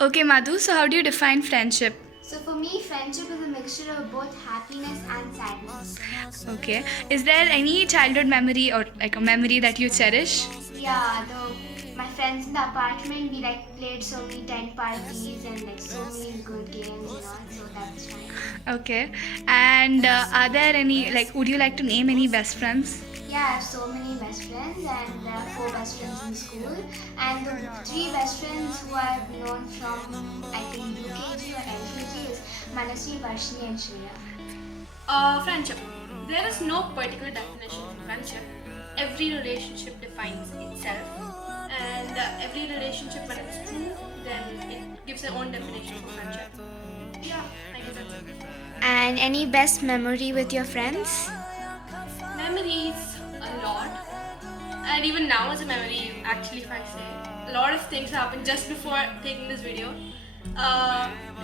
Okay, Madhu, so how do you define friendship? So for me, friendship is a mixture of both happiness and sadness. Okay. Is there any childhood memory or like a memory that you cherish? Yeah, my friends in the apartment, we like played so many tent parties and like so many good games and all. So that's fine. Okay. And are there any, like, would you like to name any best friends? Yeah, I have so many best friends, and there are four best friends in school. And the three best friends who I've known from, I think, UKG or LKG is Manasi, Varshini, and Shreya. Friendship. There is no particular definition for friendship. Every relationship defines itself, and every relationship, when it's true, then it gives their own definition for friendship. Yeah, I guess that's it. And any best memory with your friends? Memories, a lot. And even now, as a memory, actually, if I say, a lot of things happened just before taking this video.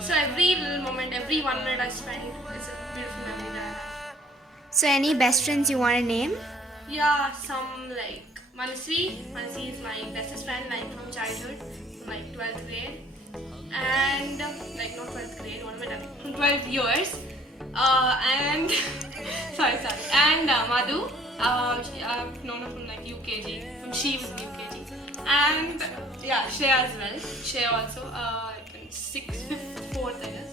So every little moment, every 1 minute I spend is a beautiful memory that I have. So any best friends you want to name? Yeah, some like Manasvi. Manasvi is my bestest friend, like from childhood, from like 12th grade. And like not 12th grade, what am I telling? From 12 years. And sorry. And Madhu, I've known her from like UKG, from she was in UKG. And yeah, Shreya as well. Shreya also, in 4th, I guess.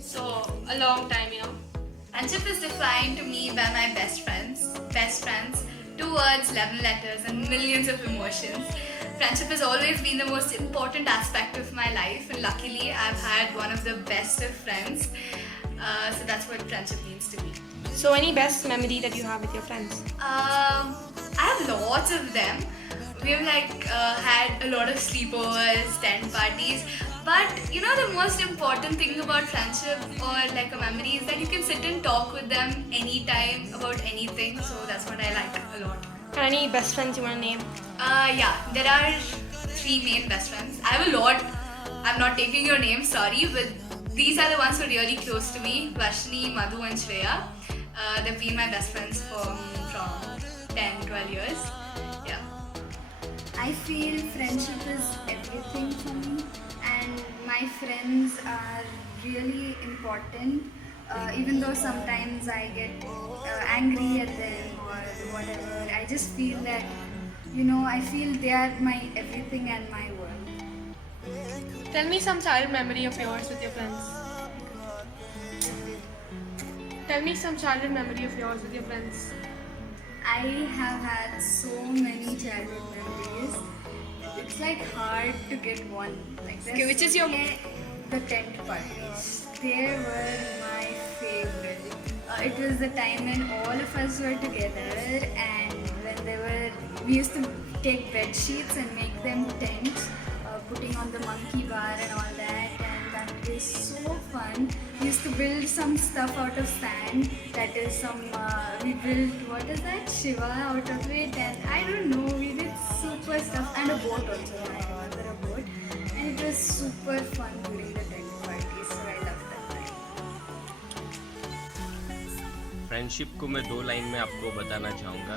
So a long time, you know. Friendship is defined to me by my best friends. Best friends, 2 words, 11 letters, and millions of emotions. Friendship has always been the most important aspect of my life, and luckily, I've had one of the best of friends. So that's what friendship means to me. So, any best memory that you have with your friends? I have lots of them. We've had a lot of sleepovers, tent parties. But you know the most important thing about friendship or like a memory is that you can sit and talk with them anytime about anything. So that's what I like a lot. Any best friends you want to name? Yeah, there are 3 main best friends. I have a lot. I'm not taking your name, sorry, but these are the ones who are really close to me: Varshini, Madhu, and Shreya. They've been my best friends from 10, 12 years. Yeah. I feel friendship is everything for me, and my friends are really important. Even though sometimes I get angry at them or whatever, I just feel that, I feel they are my everything and my world. Tell me some childhood memory of yours with your friends. Tell me some childhood memory of yours with your friends. I have had so many childhood memories. It's like hard to get one. Like Okay, which is your- the tent parties? They were my favorite. It was the time when all of us were together, and we used to take bed sheets and make them tents, putting on the monkey bar and all that, and that is so fun. We used to build some stuff out of sand. That is we built, what is that, Shiva out of it, and I don't know, we did super stuff, and a boat also. I remember a boat, and it was super fun during the tent party, so I loved that time. Friendship को मैं 2 line में आपको बताना चाहूँगा।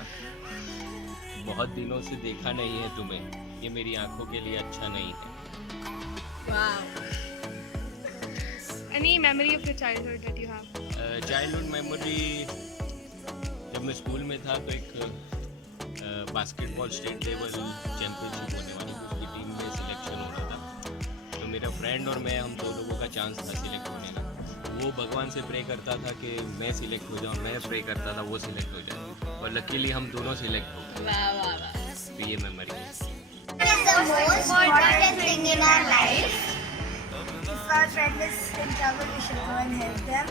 बहुत दिनों से देखा नहीं है तुम्हें, ये मेरी आंखों के लिए अच्छा नहीं है। Any memory of your childhood that you have? Childhood memory, जब मैं स्कूल में था तो एक बास्केटबॉल स्टेट लेवल चैम्पियनशिप होने वाली थी, उसकी टीम में सिलेक्शन होना था। तो मेरा फ्रेंड और मैं, हम 2 लोगों का चांस था सिलेक्ट होने का। वो भगवान से प्रे करता था कि मैं सिलेक्ट हो जाऊँ, मैं प्रे करता था वो सिलेक्ट हो जाए, और लकीली हम दोनों सिलेक्ट हो गए। तो ये मेमोरी है। The most important thing in our life. If our friend is in trouble, we should go and help them.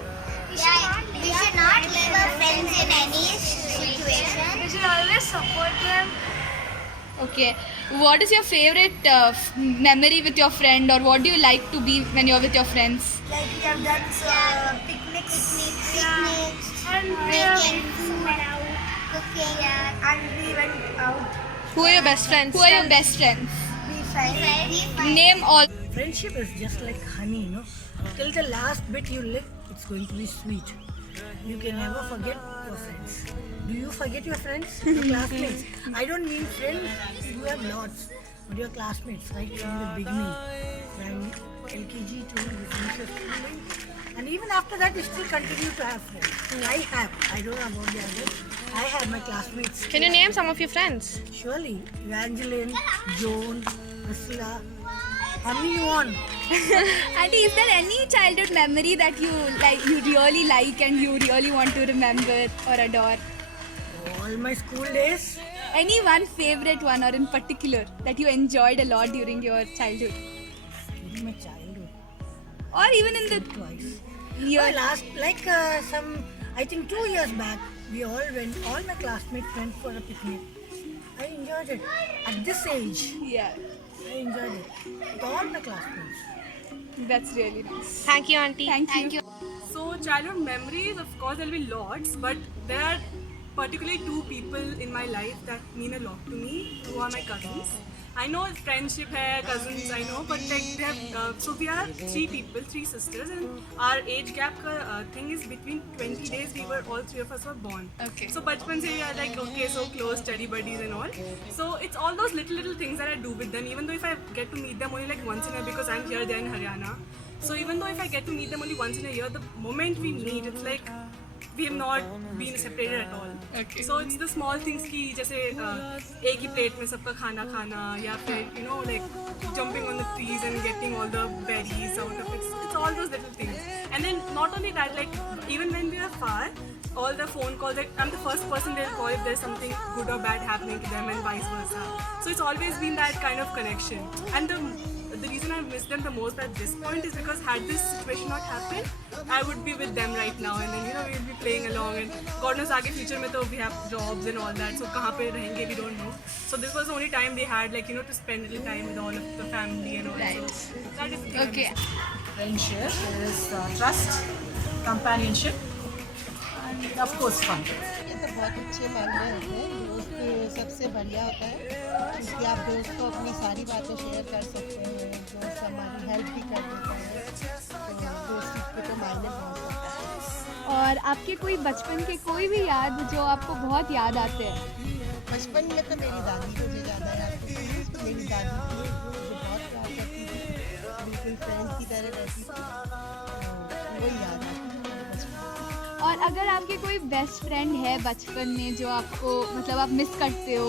We should not leave our friends in any situation. We should always support them. Okay. What is your favorite memory with your friend, or what do you like to be when you're with your friends? Like we have done picnics, And making food, cooking, and we went out. Who are your best friends? Who are your best friends? We fight. Name all. Friendship is just like honey, Till the last bit you live, it's going to be sweet. You can never forget your friends. Do you forget your friends? Your classmates? I don't mean friends, you have lots. But your classmates, right from the beginning. when LKG to you finish your schooling, and even after that, you still continue to have friends. I don't know about the others. I have my classmates. Can you name some of your friends? Surely, Evangeline, Joan, Priscilla. How many you want? Auntie, is there any childhood memory that you really like and you really want to remember or adore? All my school days. Any one favorite one or in particular that you enjoyed a lot during your childhood? During my childhood. Or even in the Twice. year? I think 2 years back, all my classmates went for a picnic. I enjoyed it. At this age, Yeah, I enjoyed it. With all my classmates. that's really nice. Thank you, Auntie. Thank you. So childhood memories, of course, there'll be lots, but there are particularly two people in my life that mean a lot to me, who are my cousins. I know friendship hai, cousins, I know, but like they have, so we are three sisters, and our age gap thing is between 20 days. All three of us were born. Okay. So bachpan se we are like okay, so close, study buddies and all. So it's all those little things that I do with them. Even though if I get to meet them only like once in a year because I'm here, they're in Haryana. So even though if I get to meet them only once in a year, the moment we meet, it's like we have not been separated at all. Okay. So it's the small things की जैसे एक ही plate में सबका खाना खाना या फिर like jumping on the trees and getting all the berries out of it. It's all those little things. And then not only that, like even when we are far, all the phone calls, like I'm the first person they'll call if there's something good or bad happening to them and vice versa. So it's always been that kind of connection. And the reason I miss them the most at this point is because had this situation not happened, I would be with them right now, and then we'll be playing along, and God knows आगे future में तो we have jobs and all that, so कहाँ पे रहेंगे we don't know. So this was the only time they had like to spend a little time with all of the family and all. Right. So that is the thing I Okay. miss. Friendship is trust, companionship, and of course fun. ये तो बहुत अच्छे मामले होते हैं। दोस्त सबसे बढ़िया होता है क्योंकि आप दोस्त को अपनी सारी बातें शेयर कर सकते हैं, दोस्त हमारी हेल्प भी कर देता है, तो दोस्ती के तो मायने बहुत होता है। और आपके कोई बचपन के कोई भी याद जो आपको बहुत याद आते हैं? बचपन में तो मेरी दादी मुझे ज़्यादा याद करती थी। मेरी दादी थी मुझे बहुत प्यार करती थी, बिल्कुल फ्रेंड की तरह रहती थी, तो वही याद आती है मेरे बचपन में। और अगर आपके कोई बेस्ट फ्रेंड है बचपन में जो आपको मतलब आप मिस करते हो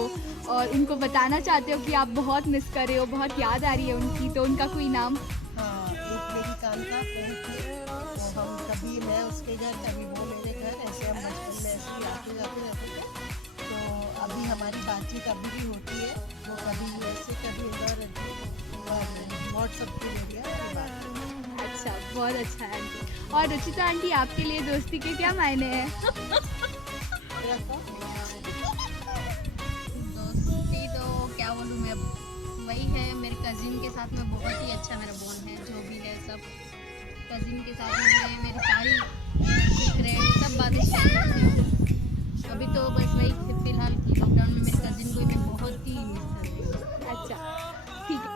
और उनको बताना चाहते हो कि आप बहुत मिस कर रहे हो, बहुत याद आ रही है उनकी, तो उनका कोई नाम? हाँ, एक मेरी कांता फ्रेंड थी, तो हम कभी मैं उसके घर कभी वो मेरे घर, ऐसे हम बचपन में ऐसे ही आते जाते रहते थे। तो अभी हमारी बातचीत अभी भी होती है, वो कभी यूएसए कभी इधर व्हाट्सएप पे मेरी बात करती है। अच्छा, बहुत अच्छा है आंटी। और रुचिता आंटी, आपके लिए दोस्ती के क्या मायने हैं? दोस्ती तो क्या बोलूँ मैं, वही है मेरे कज़िन के साथ में बहुत ही अच्छा मेरा बॉन्ड है। जो भी है सब कज़िन के साथ में मेरी सारी सीक्रेट सब बातें शेयर करती हूँ। अभी तो बस वही फिलहाल की लॉकडाउन में मेरे कज़िन को मैं बहुत ही मिस कर रही हूँ। अच्छा, ठीक है।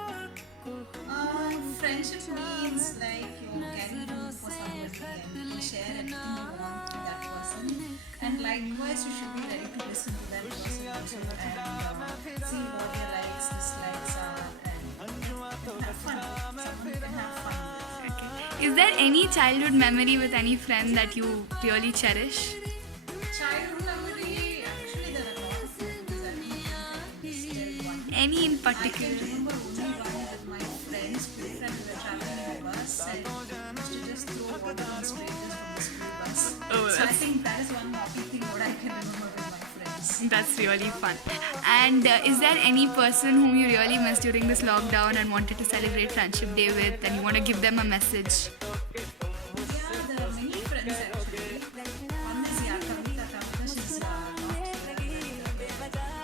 Friendship means like you carry room for somebody and you share everything you want to that person, and likewise you should be ready to listen to that person also and see what their likes, dislikes are, and have fun. Someone can have fun with. Okay. Is there any childhood memory with any friend that you really cherish? Childhood memory, actually there are a lot of memories that we still want. Any in I can particular? remember only one with my friends, few friends who were traveling in the bus and used to just throw water on strangers from the school bus. Oh, So I think that is one happy thing what I can remember with my friends. That's really fun. And is there any person whom you really miss during this lockdown and wanted to celebrate Friendship Day with, and you want to give them a message? Yeah, there are many friends actually. One is Kavita. She's not here.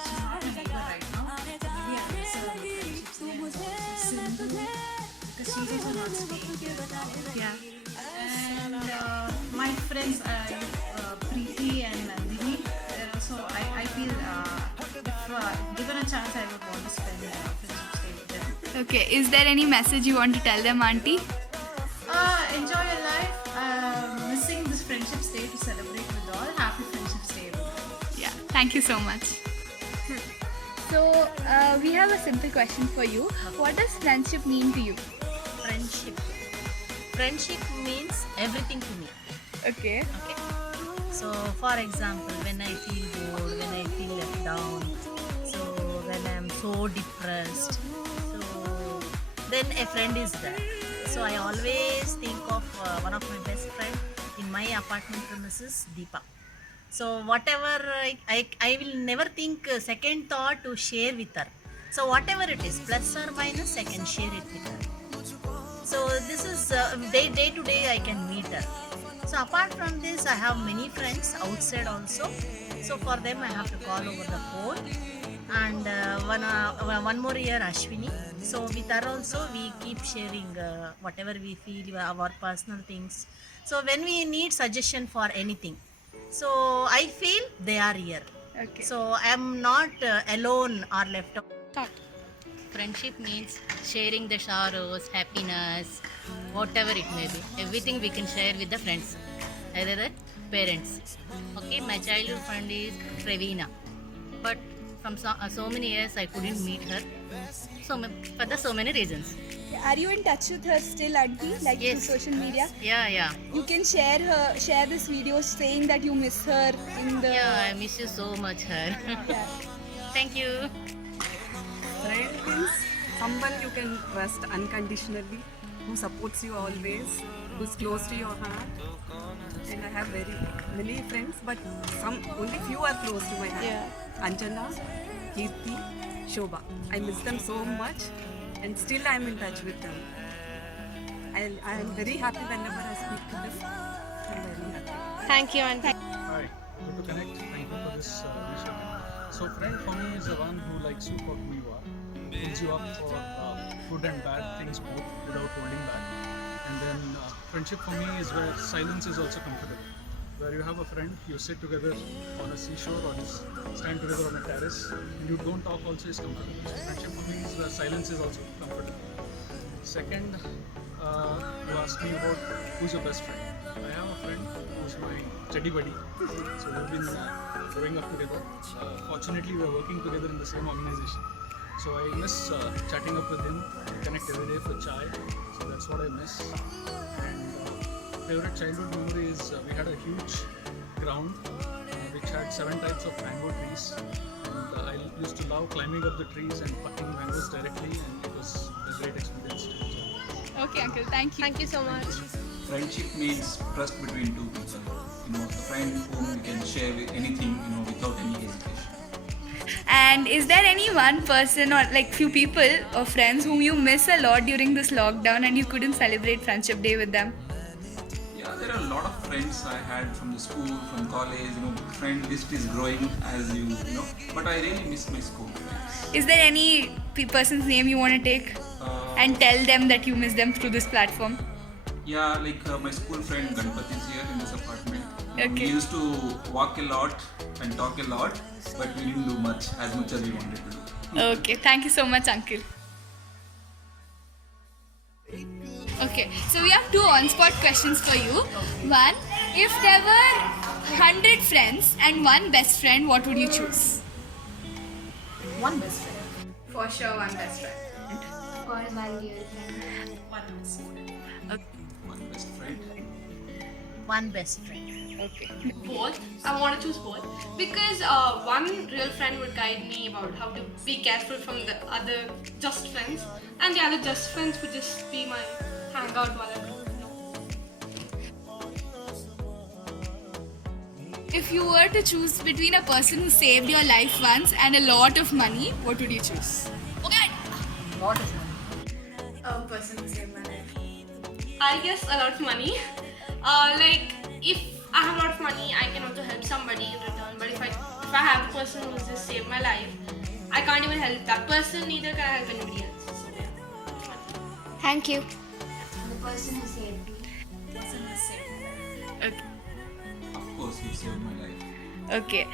She's not my neighbor right now. Maybe I miss her friendship day. Sindhu, because she's also not staying here now. Yeah. And my friends Preeti and Nandini, they're also, I feel if given a chance I would want to spend Friendship Day with them. Okay. Is there any message you want to tell them, Auntie? Enjoy your life. Missing this Friendship Day to celebrate with all. Happy Friendship Day. Yeah. Thank you so much. So, we have a simple question for you. What does friendship mean to you? friendship. Friendship means everything to me. Okay. Okay. So, for example, when I feel bored, when I feel left down, so when I am so depressed, so then a friend is there. So I always think of one of my best friend in my apartment premises, Deepa. So whatever I will never think second thought to share with her. So whatever it is, plus or minus, I can share it with her. So this is day to day I can meet her. So apart from this, I have many friends outside also. So for them, I have to call over the phone. And one more year, Ashwini. So with her also, we keep sharing whatever we feel, our personal things. So when we need suggestion for anything, so I feel they are here. Okay. So I am not alone or left out. Friendship means sharing the sorrows, happiness, whatever it may be. Everything we can share with the friends, either the parents. Okay, my childhood friend is Pravina, but from so many years I couldn't meet her. For so many reasons. Are you in touch with her still, Auntie? Like Yes. through social media? Yeah. You can share this video saying that you miss her in the. Yeah, I miss you so much, her. Thank you. Friend is someone you can trust unconditionally, who supports you always, who's close to your heart. And I have very many friends, but only few are close to my heart. Yeah. Anjana, Kirti, Shobha. I miss them so much, and still I am in touch with them. I am very happy whenever I speak to them. I'm very happy. Thank you, Auntie. Hi, good to connect. Thank you for this initiative. So, friend for me is the one who likes you for who you are, pulls you up for good and bad things both without holding back. And then friendship for me is where silence is also comfortable. Where you have a friend, you sit together on a seashore or just stand together on a terrace, and you don't talk also is comfortable. So friendship for me is where silence is also comfortable. Second, you asked me about who's your best friend. I have a friend who's my teddy buddy. So we've been growing up together. Fortunately, we are working together in the same organization. So I miss chatting up with him. We connect every day for chai. So that's what I miss. And favorite childhood memory is we had a huge ground which had 7 types of mango trees. And I used to love climbing up the trees and plucking mangoes directly, and it was a great experience. Okay, Uncle. Thank you. Thank you so much. Friendship means trust between two people. A friend whom you can share with anything, without any hesitation. And is there any one person or like few people or friends whom you miss a lot during this lockdown and you couldn't celebrate Friendship Day with them? Yeah, there are a lot of friends I had from the school, from college. Friend list is growing as you know. But I really miss my school friends. Is there any person's name you want to take and tell them that you miss them through this platform? Yeah, like my school friend Ganpati is here in this apartment. Okay. We used to walk a lot and talk a lot, but we didn't do much as we wanted to do. Okay, thank you so much, Uncle. Okay, so we have 2 on-spot questions for you. One, if there were 100 friends and 1 best friend, what would you choose? One best friend. For sure, 1 best friend. Or one real friend. One best friend. One best friend. Okay. Both. I want to choose both because one real friend would guide me about how to be careful from the other just friends, and the other just friends would just be my hangout while I do. If you were to choose between a person who saved your life once and a lot of money, what would you choose? Okay. Lot of money. A person who saved my life. I guess a lot of money. Like if I have a lot of money, I can also help somebody in return. But if I have a person who's just saved my life, I can't even help that person. Neither can I help anybody else. So yeah. Thank you. The person who saved me. Okay. Of course, you saved my life. Okay.